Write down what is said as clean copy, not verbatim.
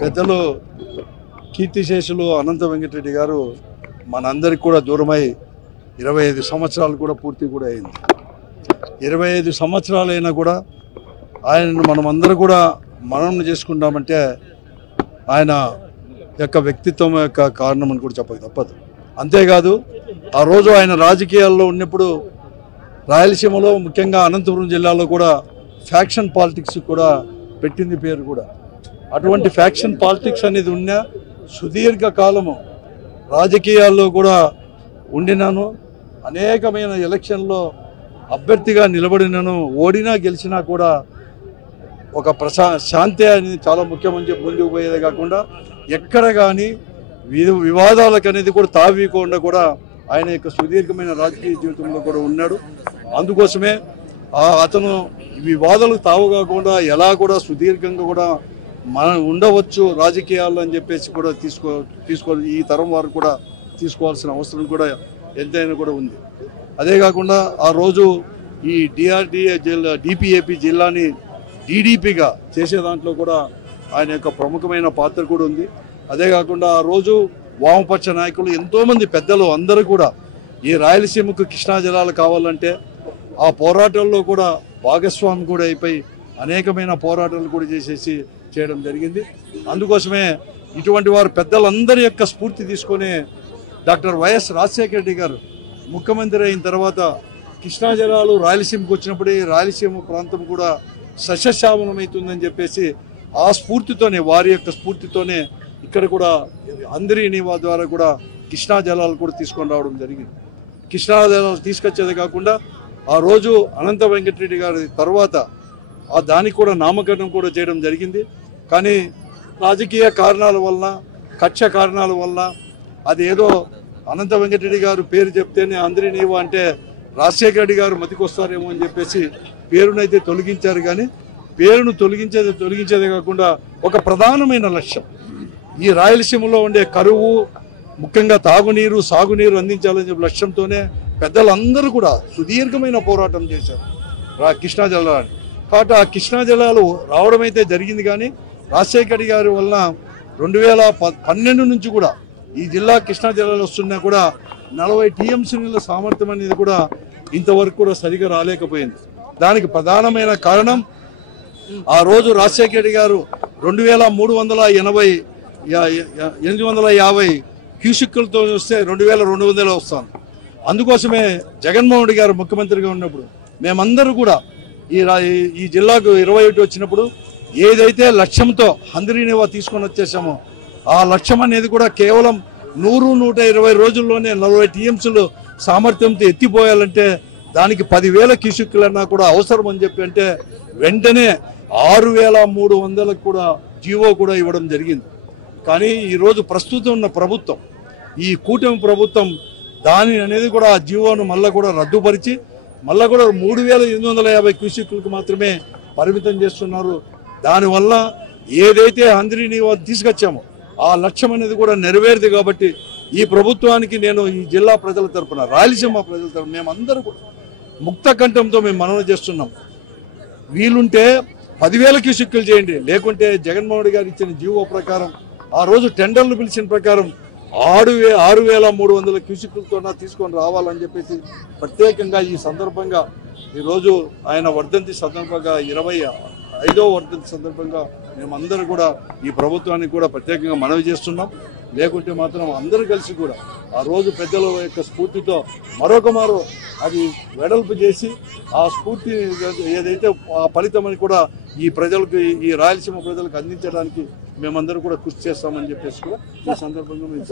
పెద్దలు కీర్తిశేషులు అనంత వెంకటరెడ్డి గారు మనందరికి కూడా దూరమై 25 సంవత్సరాలు కూడా పూర్తి కూడా అయింది. 25 సంవత్సరాలైనా కూడా ఆయనను మనమందరూ కూడా మననం చేసుకుంటామంటే ఆయన యొక్క వ్యక్తిత్వం యొక్క కారణం అని కూడా చెప్పక తప్పదు. అంతేకాదు ఆ రోజు ఆయన రాజకీయాల్లో ఉన్నప్పుడు రాయలసీమలో ముఖ్యంగా అనంతపురం జిల్లాలో కూడా ఫ్యాక్షన్ పాలిటిక్స్ కూడా పెట్టింది పేరు కూడా. అటువంటి ఫ్యాక్షన్ పాలిటిక్స్ అనేది ఉన్న సుదీర్ఘ కాలము రాజకీయాల్లో కూడా ఉండినాను. అనేకమైన ఎలక్షన్లో అభ్యర్థిగా నిలబడినాను. ఓడినా గెలిచినా కూడా ఒక శాంతి అనేది చాలా ముఖ్యమని చెప్పి ముందుకు పోయేదే కాకుండా ఎక్కడ కానీ వివాదాలకు అనేది కూడా తావీయకుండా కూడా ఆయన యొక్క సుదీర్ఘమైన రాజకీయ జీవితంలో కూడా ఉన్నాడు. అందుకోసమే అతను వివాదాలకు తావు కాకుండా ఎలా కూడా సుదీర్ఘంగా కూడా మనం ఉండవచ్చు రాజకీయాల్లో అని చెప్పేసి కూడా తీసుకో ఈ తరం వారు కూడా తీసుకోవాల్సిన అవసరం కూడా ఎంతైనా కూడా ఉంది. అదే కాకుండా ఆ రోజు ఈ డిఆర్డిఏ జిల్లా డిపిఏపి జిల్లాని డిడిపిగా చేసే దాంట్లో కూడా ఆయన యొక్క ప్రముఖమైన పాత్ర కూడా ఉంది. అదే కాకుండా ఆ రోజు వామపక్ష నాయకులు ఎంతోమంది పెద్దలు అందరూ కూడా ఈ రాయలసీమకు కృష్ణా జలాలు కావాలంటే ఆ పోరాటాల్లో కూడా భాగస్వామి కూడా అయిపోయి అనేకమైన పోరాటాలు కూడా చేయడం జరిగింది. అందుకోసమే ఇటువంటి వారు పెద్దలందరి యొక్క స్ఫూర్తి తీసుకొని డాక్టర్ వైఎస్ రాజశేఖర రెడ్డి గారు ముఖ్యమంత్రి అయిన తర్వాత కృష్ణా జలాలు రాయలసీమకు వచ్చినప్పుడే రాయలసీమ ప్రాంతం కూడా సస్యశ్యామలమవుతుందని చెప్పేసి ఆ స్ఫూర్తితోనే వారి యొక్క స్ఫూర్తితోనే ఇక్కడ కూడా అందరి నివా ద్వారా కూడా కృష్ణా జలాలు కూడా తీసుకొని రావడం జరిగింది. కృష్ణా జలాలు తీసుకొచ్చేది కాకుండా ఆ రోజు అనంత వెంకటరెడ్డి గారి తర్వాత దానికి కూడా నామకరణం కూడా చేయడం జరిగింది. కానీ రాజకీయ కారణాల వలన కక్ష కారణాల వలన అది ఏదో అనంత వెంకటరెడ్డి గారు పేరు చెప్తేనే అందరి నీవు అంటే రాజశేఖర రెడ్డి గారు మతికొస్తారేమో అని చెప్పేసి పేరునైతే తొలగించారు. కానీ పేరును తొలగించేదే కాకుండా ఒక ప్రధానమైన లక్ష్యం ఈ రాయలసీమలో ఉండే కరువు ముఖ్యంగా తాగునీరు సాగునీరు అందించాలని చెప్పి లక్ష్యంతోనే పెద్దలందరూ కూడా సుదీర్ఘమైన పోరాటం చేశారు కృష్ణా జలాలని. కాబట్టి ఆ కృష్ణా జలాలు రావడం అయితే జరిగింది. కానీ రాజశేఖర గారి వలన 2012 నుంచి కూడా ఈ జిల్లా కృష్ణా జలాలు వస్తున్నా కూడా 40 టీఎంసీ నీళ్ళ సామర్థ్యం అనేది కూడా ఇంతవరకు కూడా సరిగా రాలేకపోయింది. దానికి ప్రధానమైన కారణం ఆ రోజు రాజశేఖర గారు 850 క్యూసిక్కులతో వస్తే 2200 వస్తాను. అందుకోసమే జగన్మోహన్ రెడ్డి గారు ముఖ్యమంత్రిగా ఉన్నప్పుడు మేమందరూ కూడా ఈ జిల్లాకు 21 వచ్చినప్పుడు ఏదైతే లక్ష్యంతో హంద్రీనివా తీసుకొని వచ్చేసామో ఆ లక్ష్యం అనేది కూడా కేవలం 100-120 రోజుల్లోనే 40 టీఎంసీలు సామర్థ్యంతో ఎత్తిపోయాలంటే దానికి 10,000 క్యూసిక్కులన్నా కూడా అవసరం అని చెప్పి అంటే వెంటనే 6,300 కూడా జీవో కూడా ఇవ్వడం జరిగింది. కానీ ఈరోజు ప్రస్తుతం ఉన్న ప్రభుత్వం ఈ కూటమి ప్రభుత్వం దాని అనేది కూడా ఆ జీవోను మళ్ళీ కూడా రద్దుపరిచి మళ్ళీ కూడా 3,850 క్యూసిక్కులకు మాత్రమే పరిమితం చేస్తున్నారు. దానివల్ల ఏదైతే హంద్రీనివా తీసుకొచ్చామో ఆ లక్ష్యం అనేది కూడా నెరవేరుది. కాబట్టి ఈ ప్రభుత్వానికి నేను ఈ జిల్లా ప్రజల తరపున రాయలసీమ ప్రజల తరపున మేమందరూ కూడా ముక్త కంఠంతో మేము మనవి చేస్తున్నాం. వీలుంటే 10,000 క్యూసిక్కులు చేయండి, లేకుంటే జగన్మోహన్ రెడ్డి గారు ఇచ్చిన జీవో ప్రకారం ఆ రోజు టెండర్లు పిలిచిన ప్రకారం 6,300 క్యూసిక్కులతో తీసుకొని రావాలని చెప్పేసి ప్రత్యేకంగా ఈ సందర్భంగా ఈరోజు ఆయన వర్ధంతి సందర్భంగా 25వ వర్ధంతి సందర్భంగా మేమందరూ కూడా ఈ ప్రభుత్వానికి కూడా ప్రత్యేకంగా మనవి చేస్తున్నాం. లేకుంటే మాత్రం అందరూ కలిసి కూడా ఆ రోజు పెద్దల యొక్క స్ఫూర్తితో మరొకమారు అది వెడల్పు చేసి ఆ స్ఫూర్తి ఏదైతే ఆ ఫలితమని కూడా ఈ ప్రజలకు ఈ రాయలసీమ ప్రజలకు అందించడానికి మేమందరూ కూడా కృషి చేస్తామని చెప్పేసి కూడా ఈ సందర్భంగా మేము